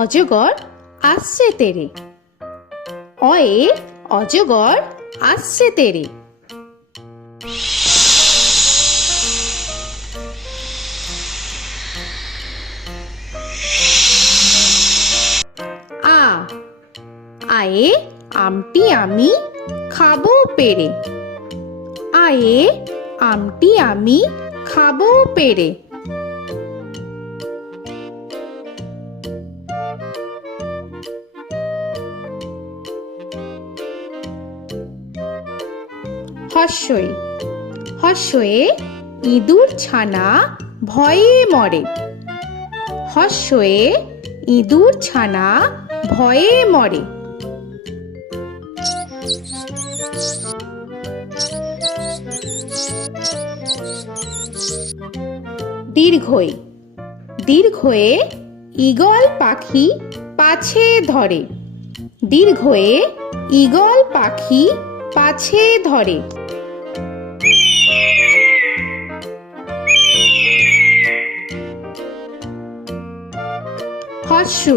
অজগর আসছে তেরে। অয়ে অজগর আসছে তেরে। আ আয়ে আমটি আমি খাবো পেরে। আয়ে আমটি আমি খাবো পেরে। হর্ষই হর্ষয়ে ইঁদুর ছানা ভয়ে মরে। হর্ষয়ে ইঁদুর ছানা ভয়ে মরে। দীর্ঘই দীর্ঘয়ে ঈগল পাখি পাছে ধরে। দীর্ঘয়ে ঈগল পাখি পাছে ধরে। হর্ষু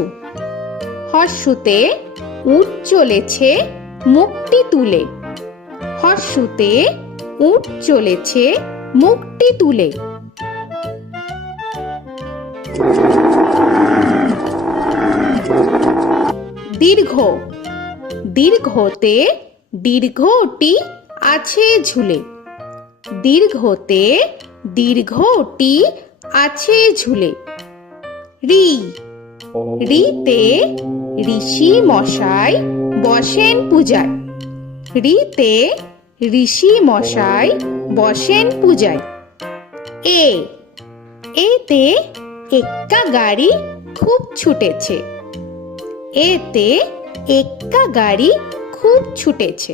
হর্ষুতে উট চলেছে মুখটি তুলে। হর্ষুতে উট চলেছে মুখটি তুলে। দীর্ঘ দীর্ঘতে দীর্ঘটি আছে ঝুলে। দীর্ঘতে দীর্ঘটি আছে ঝুলে। রি রিতে ঋষি মশাই বসেন পূজায়। রিতে ঋষি মশাই বসেন পূজায়। এ এতে এক্কা গাড়ি খুব ছুটেছে। এতে এক্কা গাড়ি খুব ছুটেছে।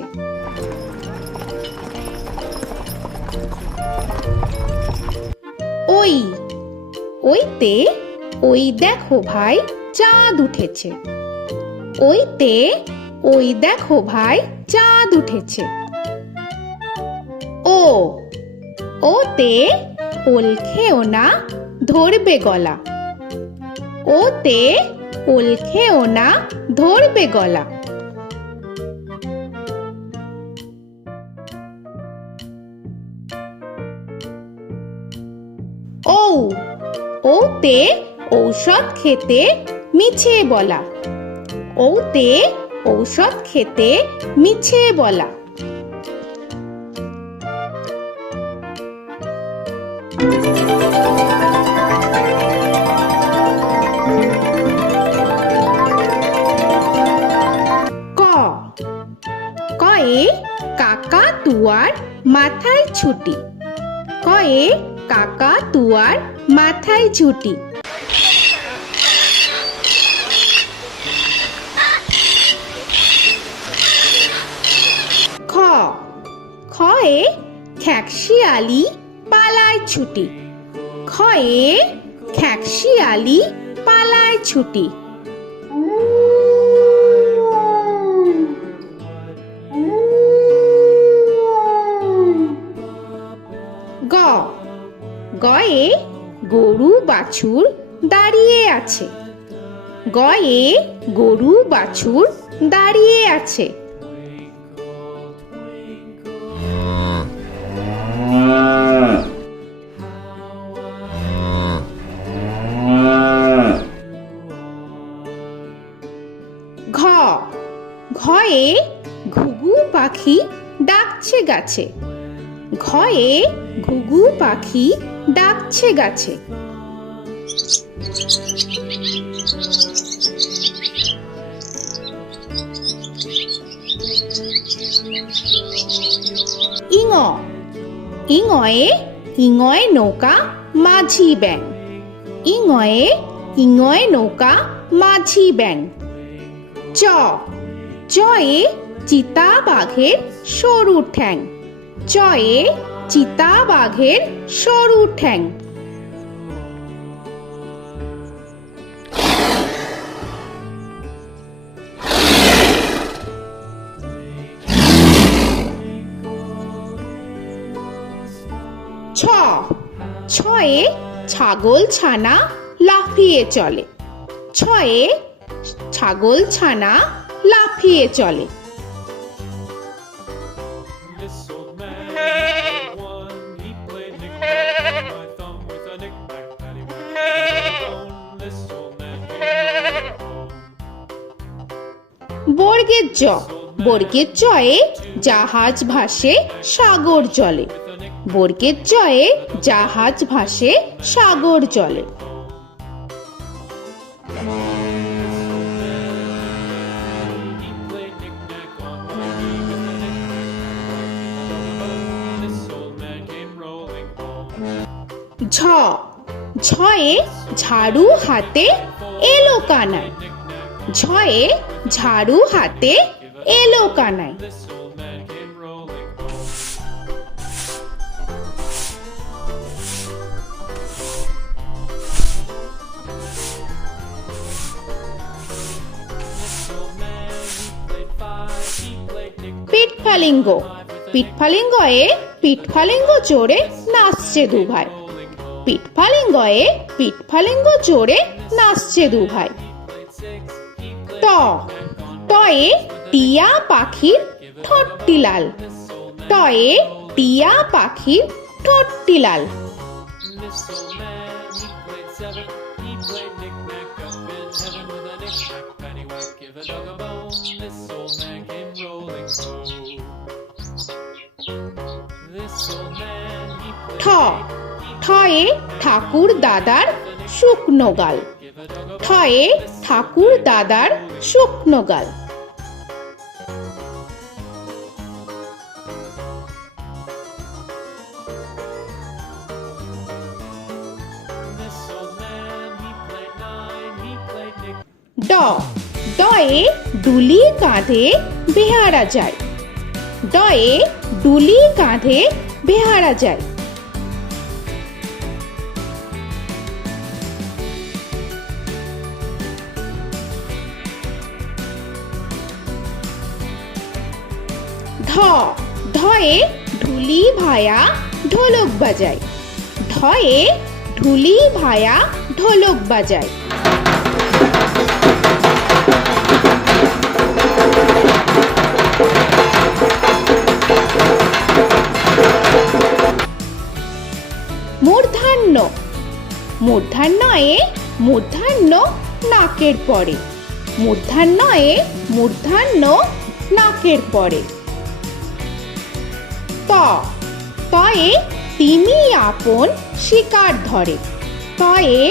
ওই ওইতে ওই দেখো ভাই চাঁদ উঠেছে। ওইতে ওই দেখো ভাই চাঁদ উঠেছে। ও ওতে ওল খেও না ধরবে গলা। ওতে ওল খেও না ধরবে গলা। ঔ ওতে ঔষধ খেতে মিছে বলা। ওতে ঔষধ খেতে মিছে বলা। ক কয়ে কাকা তুয়ার মাথায় ছুটি। কয়ে কাকা তুয়ার মাথায় ছুটি। খ খয়ে খ্যাকশিয়ালি পালায় ছুটি। খয়ে খ্যাকশিয়ালি পালায় ছুটি। গ গয়ে গরু বাছুর দাঁড়িয়ে আছে। গয়ে গরু বাছুর দাঁড়িয়ে আছে। ঘ ঘয়ে ঘুঘু পাখি ডাকছে গাছে। ঘয়ে ঘুঘু পাখি ডাকছে গাছে। ইঙ ইঙয়ে ইঙয় নৌকা মাঝি ব্যাং। ইঙয়ে ইঙয় নৌকা মাঝি ব্যাং। চ চয়ে চিতা বাঘের সরু ঠ্যাং। চয়ে চিতা বাঘের সরু ঠ্যাং। ছ ছয়ে ছাগল ছানা লাফিয়ে চলে। ছয়ে ছাগল ছানা লাফিয়ে চলে। This old man had one. He played knick-knack on my thumb with a knick-knack, paddywhack, bone. This old man came rolling home. বর্গের জ, বর্গের জয়ে জাহাজ ভাসে সাগর জলে। বর্গের জয়ে জাহাজ ভাসে সাগর জলে। He played knick-knack on my knee with a knick-knack, bone. This old man came rolling home. ঝ, ঝয়ে ঝাড়ু হাতে এলো কানাই। ঝয়ে ঝাড়ু হাতে এলো Kanai. This old man came rolling home. This old man, he played five. He played knick-knack. পিঠফালিঙ্গ, পিঠফালিঙ্গয়ে পিঠফালিঙ্গ চড়ে নাচছে দু ভাই। পিঠফালিঙ্গয়ে পিঠফালিঙ্গ চড়ে নাচছে দু ভাই। ট, টয়ে টিয়া পাখির ঠোঁটটি লাল। টয়ে টিয়া পাখির ঠোঁটটি লাল। This old man, he played seven. He played knick-knack up in heaven with a knick-knack, paddywhack, give a dog a bone. This old man came rolling home. This old man, he ঠ, played ঠয়ে ঠাকুর দাদার শুকনো গাল। give a dog a ঠয়ে ঠাকুর দাদার শুকনো গাল। This old man, he played nine. He played knick. ড, ডয়ে ডুলি কাঁধে বেহারা যায়। ডয়ে ডুলি কাঁধে বেহারা যায়। ধ, ধয়ে ঢুলি ভায়া ঢোলক বাজায়। ধয়ে ঢুলি ভায়া ঢোলক বাজায়। মূর্ধন্য, মূর্ধন্যয়ে মূর্ধন্য নাকের পরে। মূর্ধন্যয়ে মূর্ধন্য নাকের পরে। ত, তয়ে তিমি আপন শিকার ধরে। তয়ে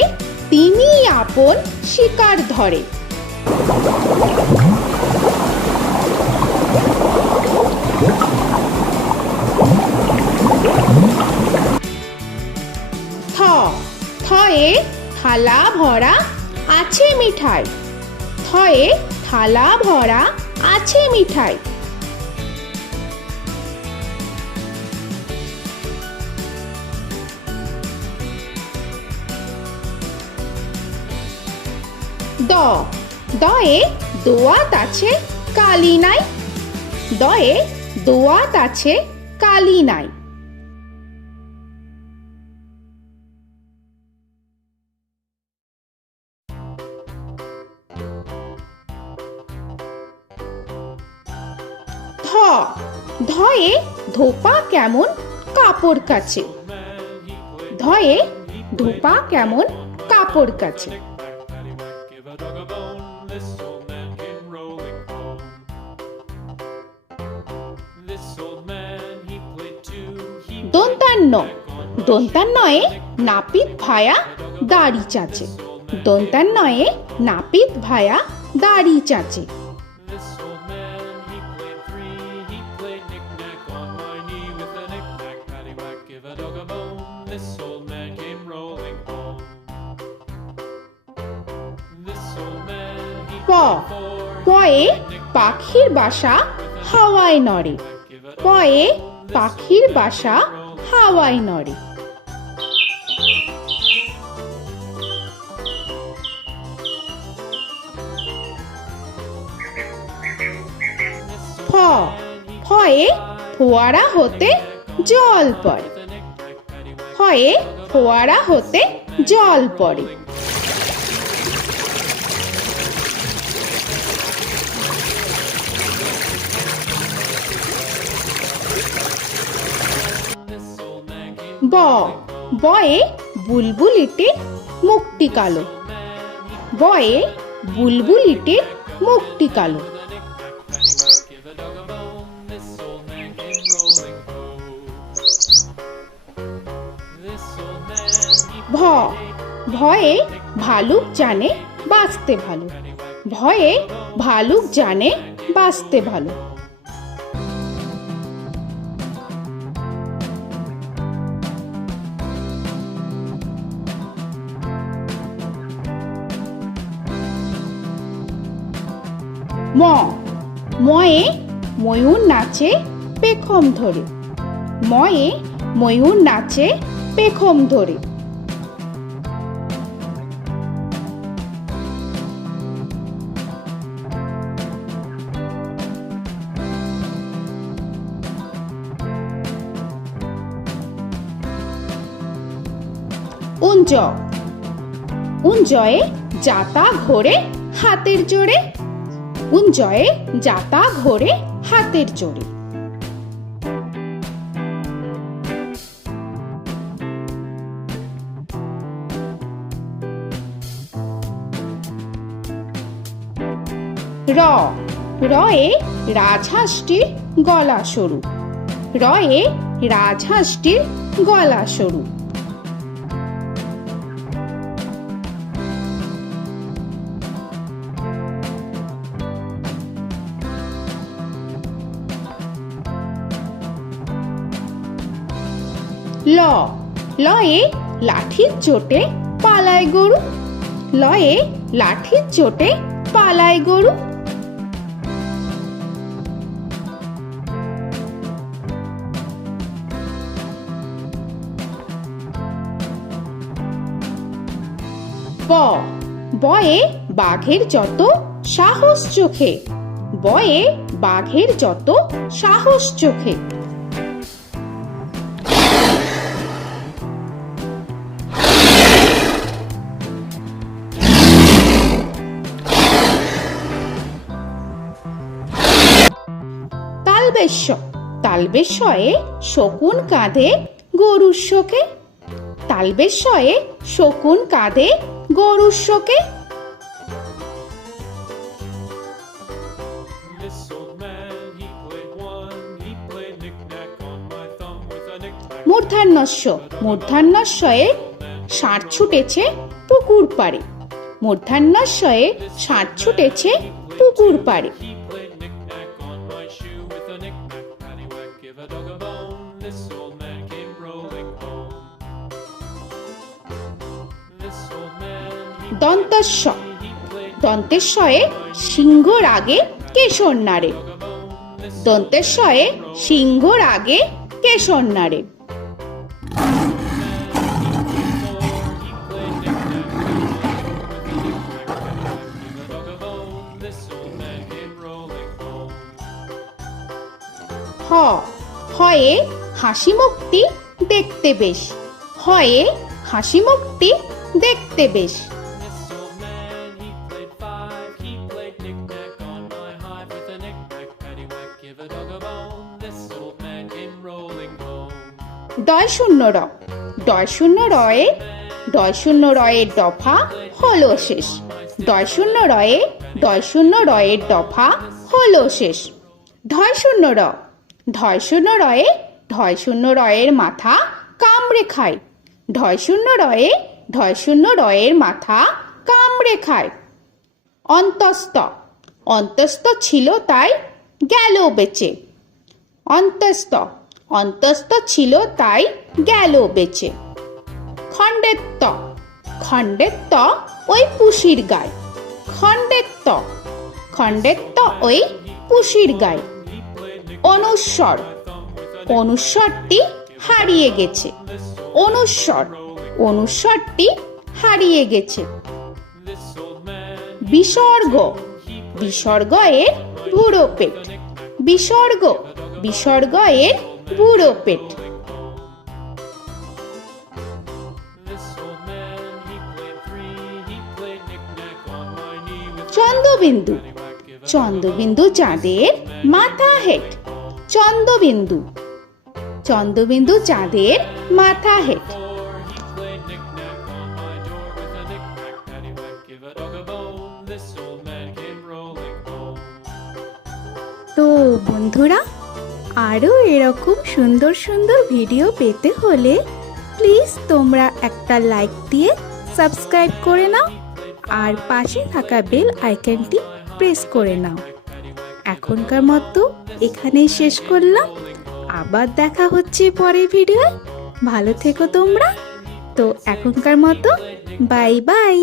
তিমি আপন শিকার ধরে। থ, থয়ে থালা ভরা আছে মিঠাই। থয়ে থালা ভরা আছে মিঠাই। দ, দয়ে দোয়াত আছে কালি নাই। দয়ে দোয়াত আছে কালি নাই। ধ, ধয়ে ধোপা কেমন কাপড় কাছে। ধয়ে ধোপা কেমন কাপড় কাছে। Paddywhack, give a dog a bone. This old man came rolling home. This old man, he played two. He দন্তান্ন, দন্তান্নয়ে নাপিত ভায়া দাড়ি চাচে। দন্তান্নয়ে নাপিত ভায়া দাড়ি চাচে। This old man, he played three. He played knick-knack on my knee with a knick-knack, paddywhack, give a dog a bone. This old man came rolling home. This old man, he প, played four. পয়ে পাখির বাসা হাওয়ায় নড়ে। পয়ে পাখির বাসা হাওয়ায় নড়ে। ফ, ফয়ে ফোয়ারা হতে জল পড়ে। ফয়ে ফোয়ারা হতে জল পড়ে। ব বয়ে বুলবুলিটির মুখটি কালো। বয়ে বুলবুলিটির মুখটি কালো। Give a dog a bone, this old man came rolling home. This old man, he ভ ভয়ে ভালুক জানে বাঁচতে ভালো। ভয়ে ভালুক জানে বাঁচতে ভালো। ম ময়ে ময়ূর নাচে পেখম ধরে। ময়ে ময়ূর নাচে পেখম ধরে। উঞ্জ উঞ্জয়ে যাতা ঘোরে হাতের জোরে। উঞ্জয়ে যাতা ঘোরে হাতের জোরে। র রয়ে রাজহাঁসটির গলা সরু। রয়ে রাজহাঁসটির গলা সরু। ল লয়ে লাঠির চোটে পালায় গরু। লয়ে লাঠির চোটে পালায় গরু। ব বয়ে বাঘের যত সাহস চোখে। বয়ে বাঘের যত সাহস চোখে। তালবেশ্য তালবেশ্যয়ে শকুন কাঁধে গরুর শোকে। তালবেশ্যয়ে শকুন কাঁধে গরুর শোকে। This old man, he played one, he played knick-knack on my thumb with a knick-knack. মূর্ধন্যস্য মূর্ধন্যস্যয়ে ষাঁড় ছুটেছে পুকুর পাড়ে। মূর্ধন্যস্যয়ে ষাঁড় ছুটেছে পুকুর পাড়ে। He played knick-knack on my shoe with a knick-knack, paddywhack, give a dog a bone. This old man came rolling home. This old man, দন্তস্য he played দন্তেশ্বয়ে সিংহর আগে কেশর নাড়ে। dog a bone. This দন্তেশ্বয়ে সিংহর আগে কেশর নাড়ে। he played knick-knack on my shoe with a knick-knack, paddywhack, give a dog a bone. This old man came rolling home. হ হয়ে হাসি মুখটি দেখতে বেশ। হয়ে হাসি মুখটি দেখতে বেশ। This old man, he played five, he played knick-knack on my hive with a knick-knack, paddywhack, give a dog a bone. This old man came rolling home. ডয় শূন্য র ডয় শূন্য রয়ে ডয় শূন্য রয়ের দফা হলো শেষ। ডয় শূন্য রয়ে ডয় শূন্য রয়ের দফা হলো শেষ। ঢয় শূন্য র ঢয় শূন্য রয়ে ঢয় শূন্য রয়ের মাথা কামড়ে খায়। ঢয় শূন্য রয়ে ঢয় শূন্য রয়ের মাথা কামড়ে খায়। অন্তস্থ অন্তস্থ ছিল তাই গেল বেঁচে। অন্তস্থ অন্তস্থ ছিল তাই গেল বেঁচে। খণ্ডেত্ব খণ্ডেত্ব ওই পুষির গায়। খণ্ডেত্ব খণ্ডেত্ব ওই পুষির গায়। অনুস্বর অনুস্বরটি হারিয়ে গেছে। অনুস্বর অনুস্বরটি হারিয়ে গেছে। This old man, বিসর্গ বিসর্গ এর বুড়ো পেট। বিসর্গ বিসর্গ এর বুড়ো পেট। this old man, he played three, he played knick-knack on my knee with Chandrabindu paddywhack, give a Chandrabindu চাঁদের মাথা হেট। চন্দ্রবিন্দু চন্দ্রবিন্দু চাঁদের মাথা head. Before he played knick-knack on my door with a knick-knack, paddywhack, give a dog a bone. This old man came rolling home. তো বন্ধুরা, আরও এরকম সুন্দর সুন্দর ভিডিও পেতে হলে প্লিজ তোমরা একটা লাইক দিয়ে সাবস্ক্রাইব করে নাও আর পাশে থাকা বেল আইকনটি প্রেস করে নাও। এখনকার মতো এখানেই শেষ করলাম, আবার দেখা হচ্ছে পরের ভিডিও। ভালো থেকো তোমরা। তো এখনকার মতো বাই বাই।